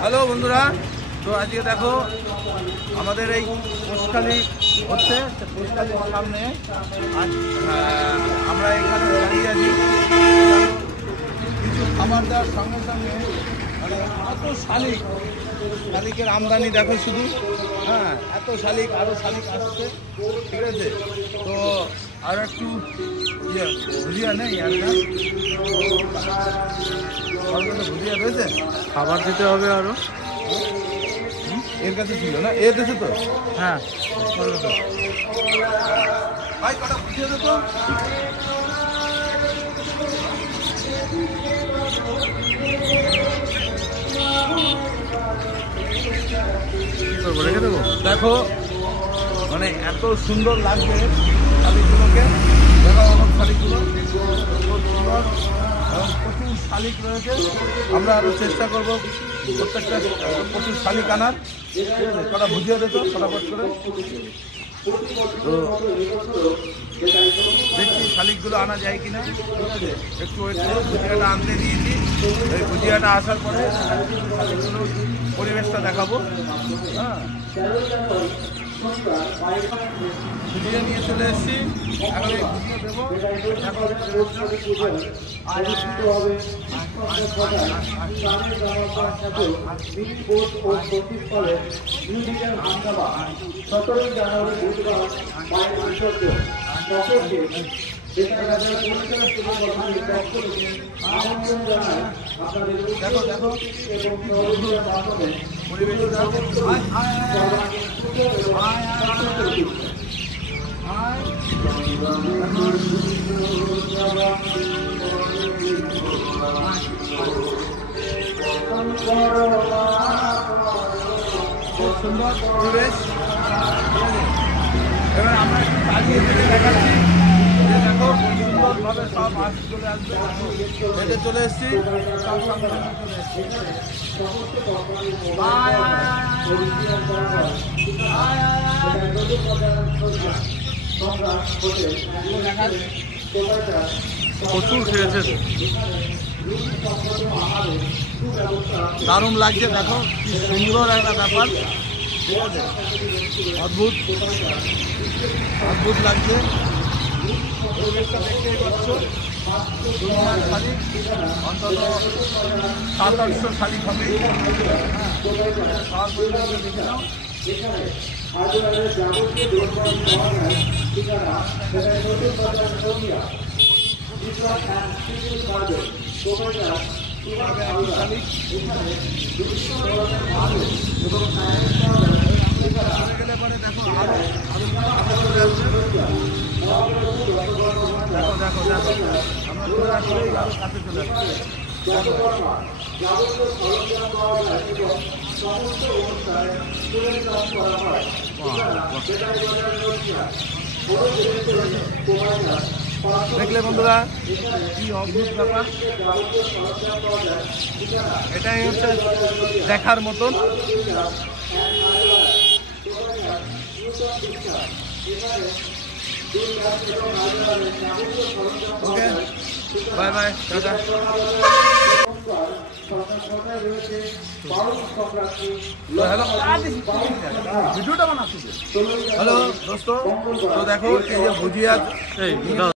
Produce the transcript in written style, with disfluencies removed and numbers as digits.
Hello বন্ধুরা, তো আজকে দেখো আমাদের এই কোষখালি হচ্ছে, কোষখালির সামনে আজ আমরা এখানে দাঁড়িয়ে আছি। কিছু খাবার দেওয়ার সঙ্গে সঙ্গে মানে এত শালিকের আমদানি দেখো শুধু, হ্যাঁ এত শালিক, আরও শালিক আসছে, ঠিক আছে। তো আরও একটু ভুজিয়া নেই আর ভুজিয়া রয়েছে, খাবার দিতে হবে আরো। এর কাছে ছিল না, এ দেশে তো, হ্যাঁ ভাই কটা ভুজিয়া দেবো। রেখে দেবো। দেখো মানে এত সুন্দর লাগবে শালিকগুলোকে, দেখো আমার শালিকগুলো সুন্দর এবং প্রচুর শালিক রয়েছে। আমরা আরও চেষ্টা করবো প্রত্যেকটা প্রচুর শালিক আনার, ঠিক আছে। কটা বুঝিয়ে দিত ফটাফট করে। তো দেখছি শালিকগুলো আনা যায় কিনা, ঠিক আছে। একটু ওয়েট করো, ভুজিয়াটা আনতে দিয়েছি। এই ভুজিয়াটা আসার পরে শালিকগুলোর পরিবেশটা দেখাবো, হ্যাঁ। ভুজিয়া নিয়ে চলে এসেছি, এখন এই ভুজিয়া দেবো। দেখো দেখো পরিবেশটা, খুব সুন্দর পরিবেশ, ঠিক আছে। এবার আমরা একটু চালিয়ে থেকে দেখাচ্ছি যে দেখো খুব সুন্দরভাবে সব মাছ চলে আসবে। হেঁটে চলে এসেছি, সব সঙ্গে সঙ্গে চলে এসেছি, প্রচুর খেয়েছে, দারুণ লাগছে। দেখো কি সুন্দর একটা ব্যাপার, ঠিক আছে। অদ্ভুত অদ্ভুত লাগছে পরিবেশটা, দেখতেই পাচ্ছ। দুনিয়ার শালিক অন্তত 700-800 শালিক হবে, হ্যাঁ। খাওয়ার পরিবেশটা দেখে নাও। গেলে পরে দেখো আরো চলে আসছে। দেখো দেখো দেখো আমরা চলে আসলেই আরো কাছে চলে আসছি। দেখলে বন্ধুরা কি অদ্ভুত ব্যাপার, এটাই হচ্ছে দেখার মতন। Okay bye bye, tata. Hello দোস্ত, তো দেখো এই যে ভুজিয়া